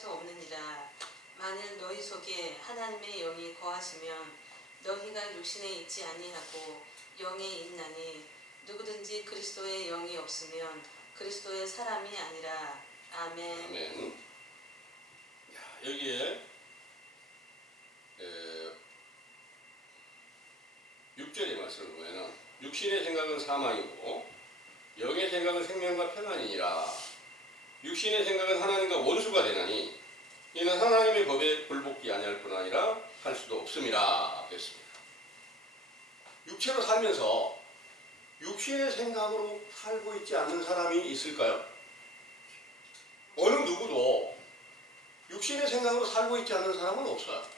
수 없느니라. 만일 너희 속에 하나님의 영이 거하시면 너희가 육신에 있지 아니하고 영에 있나니 누구든지 그리스도의 영이 없으면 그리스도의 사람이 아니라. 아멘. 아멘. 여기에 6절의 말씀을 보면은 육신의 생각은 사망이고 영의 생각은 생명과 평안이니라. 육신의 생각은 하나님과 원수가 되나니 이는 하나님의 법에 불복이 아니할 뿐 아니라 할 수도 없음이라 그랬습니다. 육체로 살면서 육신의 생각으로 살고 있지 않는 사람이 있을까요? 어느 누구도 육신의 생각으로 살고 있지 않는 사람은 없어요.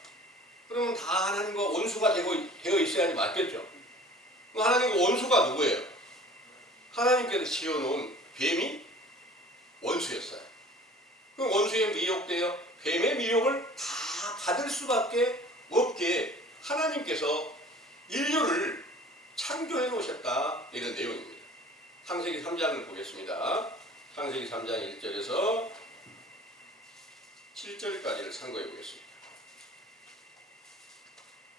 그러면 다 하나님과 원수가 되어 있어야지 맞겠죠. 하나님과 원수가 누구예요? 하나님께서 지어놓은 뱀이 원수였어요. 그 원수에 미혹되어 뱀의 미혹을 다 받을 수밖에 없게 하나님께서 인류를 창조해 놓으셨다, 이런 내용입니다. 창세기 3장을 보겠습니다. 창세기 3장 1절에서 7절까지를 참고해 보겠습니다.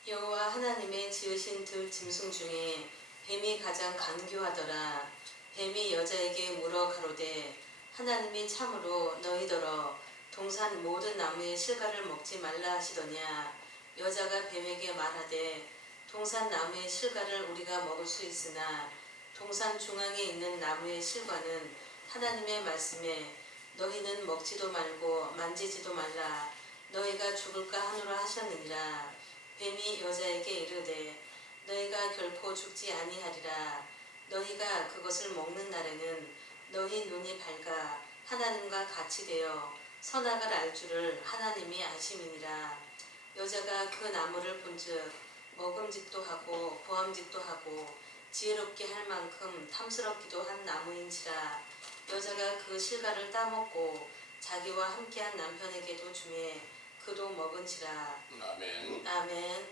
여호와 하나님의 지으신 들 짐승 중에 뱀이 가장 간교하더라. 뱀이 여자에게 물어 가로되 하나님이 참으로 너희더러 동산 모든 나무의 실과를 먹지 말라 하시더냐. 여자가 뱀에게 말하되 동산 나무의 실과를 우리가 먹을 수 있으나 동산 중앙에 있는 나무의 실과는 하나님의 말씀에 너희는 먹지도 말고 만지지도 말라 너희가 죽을까 하노라 하셨느니라. 뱀이 여자에게 이르되 너희가 결코 죽지 아니하리라. 너희가 그것을 먹는 날에는 너희 눈이 밝아 하나님과 같이 되어 선악을 알 줄을 하나님이 아심이니라. 여자가 그 나무를 본즉 먹음직도 하고 보암직도 하고 지혜롭게 할 만큼 탐스럽기도 한 나무인지라. 여자가 그 실과를 따먹고 자기와 함께한 남편에게도 주매 그도 먹은지라. 아멘. 아멘.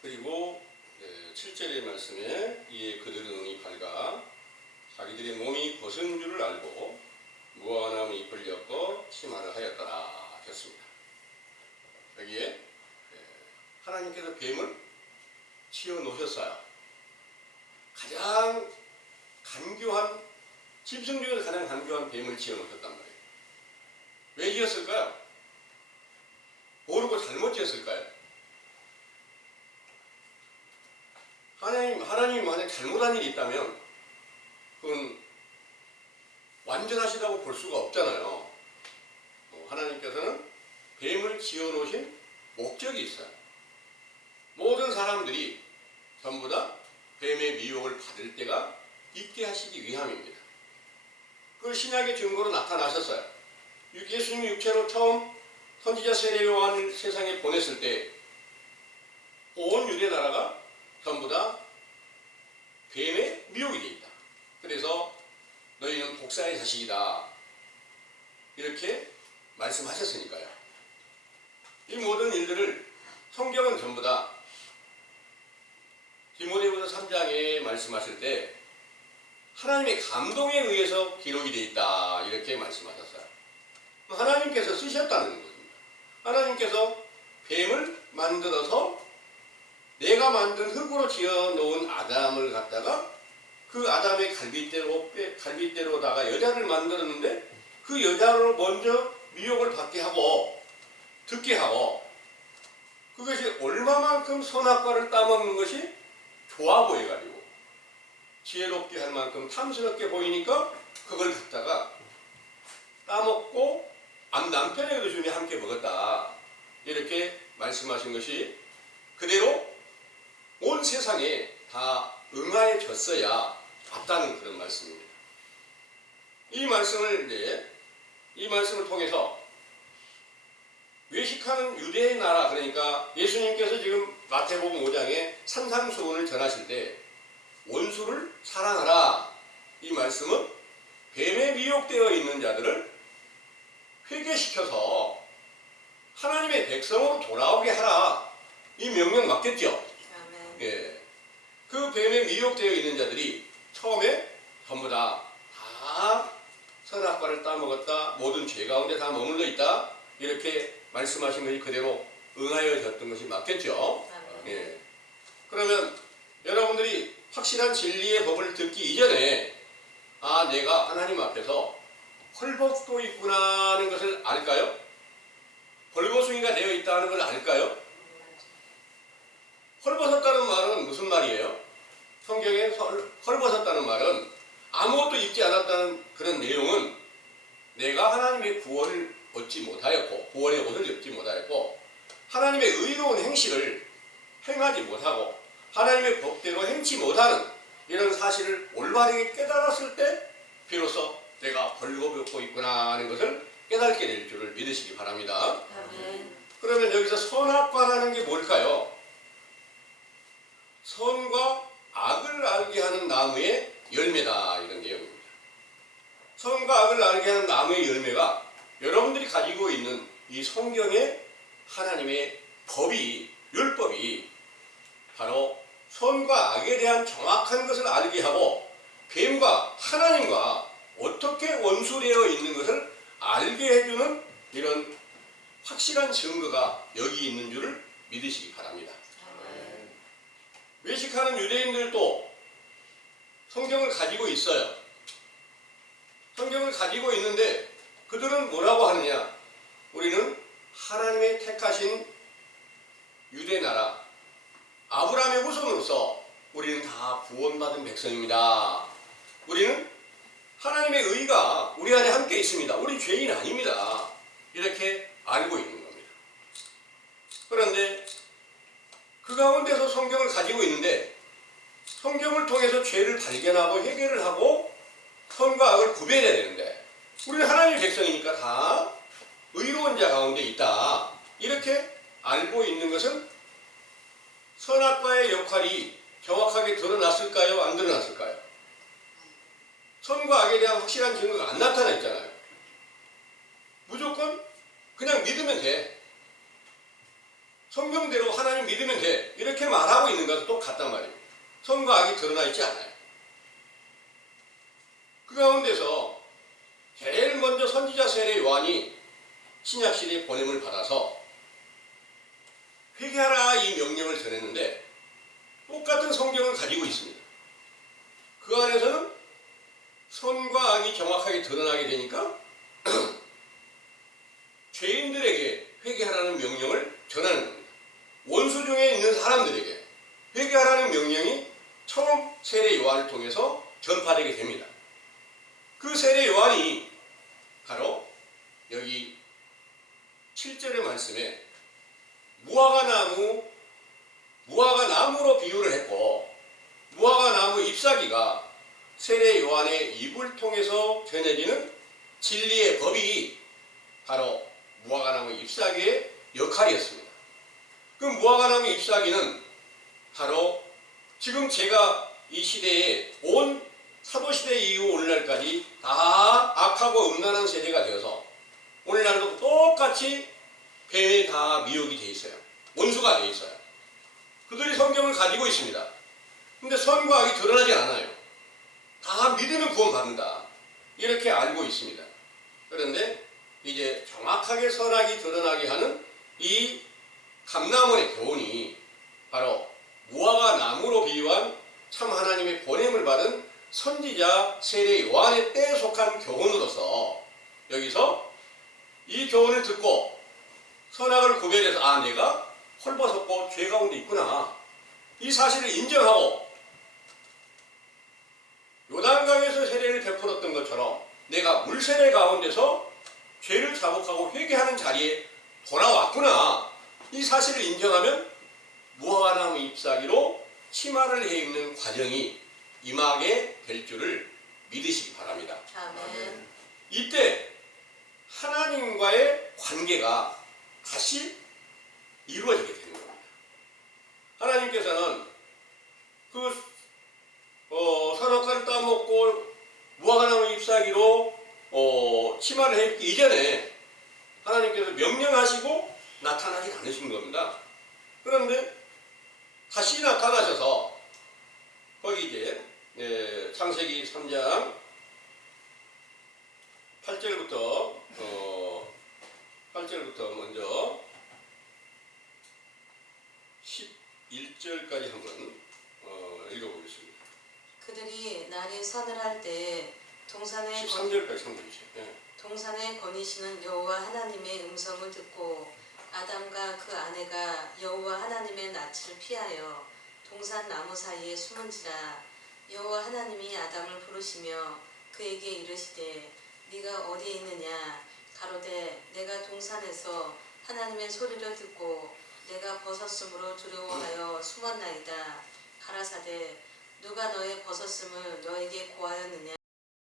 그리고 7절의 말씀에 이에 그들은 눈이 밝아 자기들의 몸이 벗은 줄을 알고 무화과나무 잎을 엮어 치마를 하였더라 했습니다. 여기에 하나님께서 뱀을 치어 놓으셨어요. 가장 간교한, 짐승 중에서 가장 간교한 뱀을 지어 놓으셨단 말이에요. 왜 지었을까요? 모르고 잘못 지었을까요? 하나님이 만약 잘못한 일이 있다면 그건 완전하시다고 볼 수가 없잖아요. 하나님께서는 뱀을 지어 놓으신 목적이 있어요. 모든 사람들이 전부 다 뱀의 미혹을 받을 때가 있게 하시기 위함입니다. 그 신약의 증거로 나타나셨어요. 예수님이 육체로 처음 선지자 세례 요한을 세상에 보냈을 때 온 유대 나라가 전부 다 뱀의 미혹이 되어 있다. 그래서 너희는 복사의 자식이다, 이렇게 말씀하셨으니까요. 이 모든 일들을 성경은 전부 다 디모데후서 3장에 말씀하실 때 하나님의 감동에 의해서 기록이 되어 있다, 이렇게 말씀하셨어요. 하나님께서 쓰셨다는 것입니다. 하나님께서 뱀을 만들어서 내가 만든 흙으로 지어 놓은 아담을 갖다가 그 아담의 갈빗대로다가 여자를 만들었는데 그 여자로 먼저 미혹을 받게 하고 듣게 하고 그것이 얼마만큼 선악과를 따먹는 것이 좋아 보여가지고 지혜롭게 할 만큼 탐스럽게 보이니까 그걸 갖다가 따먹고 남편에게도 주니 함께 먹었다, 이렇게 말씀하신 것이 그대로 온 세상에 다 응하여졌어야 맞다는 그런 말씀입니다. 이 말씀을 통해서 외식하는 유대의 나라, 그러니까 예수님께서 지금 마태복음 5장에 산상수훈을 전하실 때 원수를 사랑하라, 이 말씀은 뱀에 미혹되어 있는 자들을 회개시켜서 하나님의 백성으로 돌아오게 하라, 이 명령 맞겠죠? 예. 그 뱀에 미혹되어 있는 자들이 처음에 전부 다 선악과를 따먹었다. 모든 죄 가운데 다 머물러 있다. 이렇게 말씀하신 것이 그대로 응하여졌던 것이 맞겠죠. 예. 그러면 여러분들이 확실한 진리의 법을 듣기 이전에 아, 내가 하나님 앞에서 헐벗고 있구나 하는 것을 알까요? 벌거숭이가 되어 있다는 걸 알까요? 헐벗었다는 말은 무슨 말이에요? 성경에 헐벗었다는 말은 아무것도 입지 않았다는 그런 내용은 내가 하나님의 구원을 얻지 못하였고 구원의 옷을 입지 못하였고 하나님의 의로운 행실을 행하지 못하고 하나님의 법대로 행치 못하는 이런 사실을 올바르게 깨달았을 때 비로소 내가 벌거벗고 있구나 하는 것을 깨닫게 될 줄을 믿으시기 바랍니다. 아멘. 그러면 여기서 선악과라는 게 뭘까요? 선과 악을 알게 하는 나무의 열매다 이런 내용입니다. 선과 악을 알게 하는 나무의 열매가 여러분들이 가지고 있는 이 성경의 하나님의 법이 율법이 바로 선과 악에 대한 정확한 것을 알게 하고 뱀과 하나님과 어떻게 원수되어 있는 것을 알게 해주는 이런 확실한 증거가 여기 있는 줄을 믿으시기 바랍니다. 외식하는 유대인들도 성경을 가지고 있어요. 성경을 가지고 있는데 그들은 뭐라고 하느냐? 우리는 하나님의 택하신 유대 나라 아브라함의 후손으로서 우리는 다 구원받은 백성입니다. 우리는 하나님의 의가 우리 안에 함께 있습니다. 우리 죄인 아닙니다. 이렇게 알고 있는 겁니다. 그런데 그 가운데서 성경을 가지고 있는데 성경을 통해서 죄를 발견하고 해결을 하고 선과 악을 구별해야 되는데 우리는 하나님의 백성이니까 다 의로운 자 가운데 있다. 이렇게 알고 있는 것은 선악과의 역할이 정확하게 드러났을까요? 안 드러났을까요? 선과 악에 대한 확실한 증거가 안 나타나 있잖아요. 무조건 그냥 믿으면 돼. 성경대로 하나님 믿으면 돼. 이렇게 말하고 있는 것은 똑같단 말이에요. 선과 악이 드러나 있지 않아요. 그 가운데서 제일 먼저 선지자 세례 요한이 신약시대에 보냄을 받아서 회개하라 이 명령을 전했는데 똑같은 성경을 가지고 있습니다. 그 안에서는 선과 악이 정확하게 드러나게 되니까 죄인들에게 회개하라는 명령을 전하는 겁니다. 원수 중에 있는 사람들에게 회개하라는 명령이 처음 세례 요한을 통해서 전파되게 됩니다. 그 세례 요한이 바로 여기 7절의 말씀에 무화과 나무로 비유를 했고 무화과 나무 잎사귀가 세례 요한의 입을 통해서 전해지는 진리의 법이 바로 무화과 나무 잎사귀의 역할이었습니다. 그 무화과 나무 잎사귀는 바로 지금 제가 이 시대에 온 사도시대 이후 오늘날까지 다 악하고 음란한 세대가 되어서 오늘날도 똑같이 뱀에 다 미혹이 돼 있어요. 원수가 돼 있어요. 그들이 성경을 가지고 있습니다. 근데 선과 악이 드러나지 않아요. 다 믿으면 구원받는다. 이렇게 알고 있습니다. 그런데 이제 정확하게 선악이 드러나게 하는 이 감람원의 교훈이 바로 무화과 나무로 비유한 참 하나님의 보냄을 받은 선지자 세례 요한의 때에 속한 교훈으로서 여기서 이 교훈을 듣고 선악을 구별해서 아 내가 헐벗었고 죄 가운데 있구나 이 사실을 인정하고 요단강에서 세례를 베풀었던 것처럼 내가 물세례 가운데서 죄를 자복하고 회개하는 자리에 돌아왔구나 이 사실을 인정하면 무화과나무 잎사귀로 치마를 해입는 과정이 임하게 될 줄을 믿으시기 바랍니다. 아멘. 이때 하나님과의 관계가 다시 이루어지게 되는 겁니다. 하나님께서는 선악과를 따먹고 무화과나무 잎사귀로 치마를 해입기 이전에 하나님께서 명령하시고 나타나지 않으신 겁니다. 그런데 다시 나타나셔서 거기 이제 창세기 3장 8절부터 먼저 11절까지 한번 읽어보겠습니다. 그들이 날이 서늘할 때에 동산에 13절까지 읽어주세요. 예. 동산에 거니시는 여호와 하나님의 음성을 듣고 아담과 그 아내가 여호와 하나님의 낯을 피하여 동산 나무 사이에 숨은지라. 여호와 하나님이 아담을 부르시며 그에게 이르시되 네가 어디에 있느냐. 가로되 내가 동산에서 하나님의 소리를 듣고 내가 벗었으므로 두려워하여 숨었나이다. 가라사대 누가 너의 벗었음을 너에게 고하였느냐.